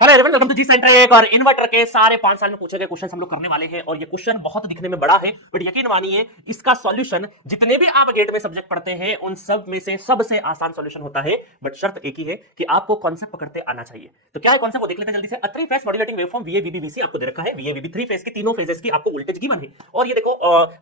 Hello everyone, welcome to G centric. और inverter के सारे 5 साल में पूछे गए क्वेश्चन हम लोग करने वाले हैं। और ये क्वेश्चन बहुत दिखने में बड़ा है, बट यकीन मानिए इसका सॉल्यूशन जितने भी आप गेट में सब्जेक्ट पढ़ते हैं उन सब में से सबसे आसान सॉल्यूशन होता है। बट शर्त एक ही है कि आपको कॉन्सेप्ट पकड़ते आना चाहिए। तो क्या है कॉन्सेप्ट, वो देख लेते हैं जल्दी से। Three phase modulating waveform VA-VB-VC आपको दे रखा है। VA-VB थ्री फेज की तीनों फेजेस की आपको वोल्टेज गिवन है। और ये देखो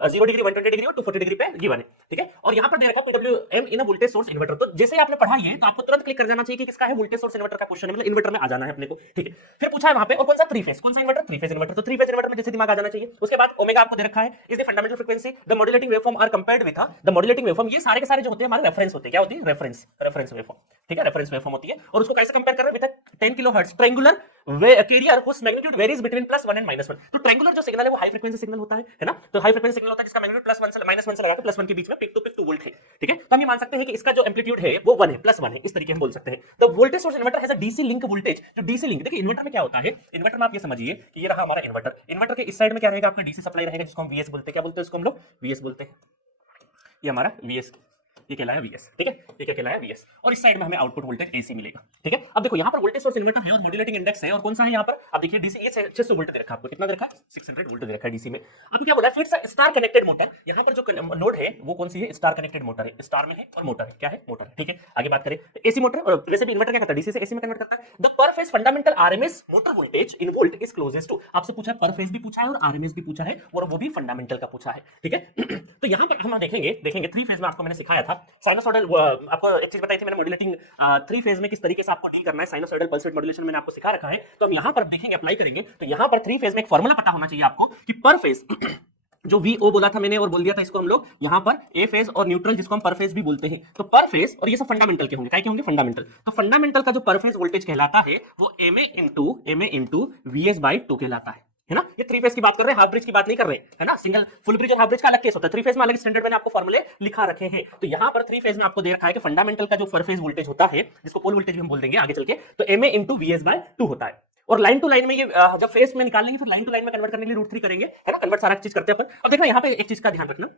0 डिग्री, 120 डिग्री और 240 डिग्री पे गिवन है। ठीक है, और यहां पर दे रखा है PWM in a voltage source inverter. तो जैसे आपने पढ़ा है तो आपको तुरंत क्लिक कर जाना चाहिए कि किसका है वोल्टेज सोर्स इन्वर्टर का क्वेश्चन है, मतलब इन्वर्टर में आ जाना है अपने को। ठीक है, फिर पूछा है वहां पे और कौन सा थ्री फेज, कौन सा इन्वर्टर, थ्री फेज इन्वर्टर। तो थ्री फेज इन्वर्टर में जैसे दिमाग आ जाना चाहिए। उसके बाद ओमेगा आपको दे रखा है, is the fundamental frequency the modulating waveform are compared with the modulating waveform. ये सारे के सारे जो होते हैं हमारे रेफरेंस होते हैं। क्या होती है? Reference waveform. ठीक है, रेफरेंस वेवफॉर्म होती है। और उसको कैसे कंपेयर कर रहे हैं? With 10 kilohertz triangular carrier whose magnitude varies between +1 and -1। तो ट्रायंगुलर जो सिग्नल है वो हाई फ्रीक्वेंसी सिग्नल होता है ना। तो हाई फ्रीक्वेंसी सिग्नल होता है जिसका मैग्नीट्यूड +1 से -1 से लगाकर +1 के बीच में पीक टू पीक 2 वोल्ट है। ठीक है, तो हम ये मान सकते हैं कि इसका जो एम्पलीट्यूड है वो 1 है, +1 है। इस तरीके हम बोल सकते हैं। The voltage source inverter has a DC link voltage. जो डीसी लिंक, देखिए इन्वर्टर में क्या होता है, इन्वर्टर में आप ये समझिए कि ये रहा हमारा इन्वर्टर। इन्वर्टर के इस साइड में क्या रहेगा? आपका डीसी सप्लाई रहेगा, जिसको हम वीएस बोलते हैं। क्या बोलते हैं उसको हम लोग? वीएस बोलते हैं। ये हमारा वीएस, ये कहलाया वीएस। ठीक है, ये क्या कहलाया? वीएस। और इस साइड में हमें आउटपुट वोल्टेज एसी मिलेगा। ठीक है, अब देखो यहाँ पर वोल्टेज सोर्स इन्वर्टर है और मॉड्यूलेटिंग इंडेक्स है। और कौन सा है यहाँ पर? अब देखिए डीसी, ये 600 वोल्ट दे रखा है आपको। कितना दे रखा है? 600 वोल्ट दे रखा है डीसी में। अब क्या बोला? फिर स्टार कनेक्टेड मोटर। यहाँ पर जो नोड है वो कौन सी है? स्टार कनेक्टेड मोटर है। स्टार में है और मोटर है। क्या है? मोटर है। ठीक है, आगे बात करें एसी मोटर। और वैसे भी इन्वर्टर क्या करता है? डीसी से एसी में कन्वर्ट करता है। The per phase fundamental RMS motor voltage in volt is closest to. आपसे पूछा है, पर फेज भी पूछा है और आरएमएस भी पूछा है, और वो भी फंडामेंटल का पूछा है। ठीक है तो यहाँ पर हम देखेंगे थ्री फेज में आपको मैंने सिखाया था साइनोसॉइडल। आपको एक चीज बताई थी मैंने, मॉड्यूलेटिंग थ्री फेज में किस तरीके से आपको डील करना है। साइनोसॉइडल पल्स विड्थ मॉड्यूलेशन मैंने आपको सिखा रखा है। तो हम यहाँ पर देखेंगे, अप्लाई करेंगे। तो यहाँ पर थ्री फेज में एक फॉर्मूला पता होना चाहिए आपको कि पर फेज जो VO बोला था मैंने और बोल दिया था इसको हम लोग यहाँ पर ए फेज और न्यूट्रल, जिसको हम पर फेज भी बोलते हैं। तो पर फेज और ये सब फंडामेंटल के होंगे। क्या के होंगे? फंडामेंटल। तो फंडामेंटल का जो पर फेज वोल्टेज कहलाता है वो MA इंटू VS/2 कहलाता है ना। ये थ्री फेज की बात कर रहे हैं, हाफ ब्रिज की बात नहीं कर रहे हैं, है ना। सिंगल फुल ब्रिज और हाफ ब्रिज का अलग केस होता है। थ्री फेज में अलग स्टैंडर्ड मैंने आपको फॉर्मूले लिखा रखे हैं। तो यहाँ पर थ्री फेज में आपको दे रखा है कि फंडामेंटल का जो पर फेज वोल्टेज होता है, जिसको पोल वोल्टेज भी हम बोल देंगे आगे चल के, तो MA इंटू VS/2 होता है। और लाइन टू लाइन में ये जब फेज में निकालेंगे फिर लाइन टू लाइन में कन्वर्ट करने के लिए √3 करेंगे, है ना। कन्वर्ट सारा चीज करते हैं अपन। अब देखना यहाँ पे एक चीज का ध्यान रखना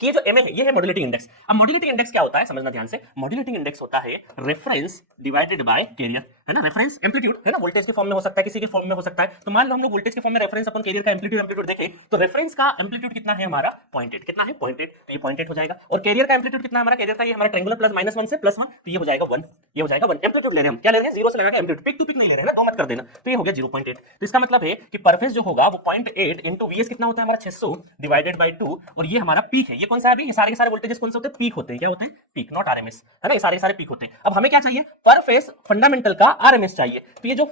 कि ये जो MA है ये है मॉड्यूलेटिंग इंडेक्स। अब मॉड्यूलेटिंग इंडेक्स क्या होता है समझना ध्यान से। मॉड्यूलेटिंग इंडेक्स होता है रेफरेंस डिवाइडेड बाय कैरियर, है ना। रेफरेंस एम्पलीट्यूड, है ना, वोल्टेज के फॉर्म में हो सकता है, किसी के फॉर्म में हो सकता है। तो मान लो हम लोग वोल्टेज के फॉर्म में रेफरेंस अपन कैरियर का एम्पलीट्यूड देखें, तो रेफरेंस का एम्पलीट्यूड कितना है हमारा? 0.8। कितना है? 0.8। तो ये 0.8 हो जाएगा। और कैरियर का एम्पलीट्यूड कितना है हमारा? कैरियर का ये हमारा ट्रायंगुलर +-1 से +1, तो ये हो जाएगा 1। ये हो जाएगा 1। एम्पलीट्यूड ले रहे हैं हम, क्या ले रहे हैं? 0 से लगा के एम्पलीट्यूड, पीक टू पीक नहीं ले रहे हैं ना, 2 मत कर देना। तो ये हो गया 0.8। तो इसका मतलब है कि पर फेज जो होगा वो 0.8 इंटू VS कितना होता है हमारा? 600 डिवाइडेड बाय 2। और ये हमारा पीक है। ये कौन सा है अभी? ये सारे के सारे वोल्टेजेस कौन से होते हैं? पीक होते हैं। क्या होते हैं? पीक, नॉट आरएमएस, है ना। ये सारे के सारे पीक होते हैं। अब हमें क्या चाहिए? पर फेज फंडामेंटल का आरएमएस चाहिए। तो ये जो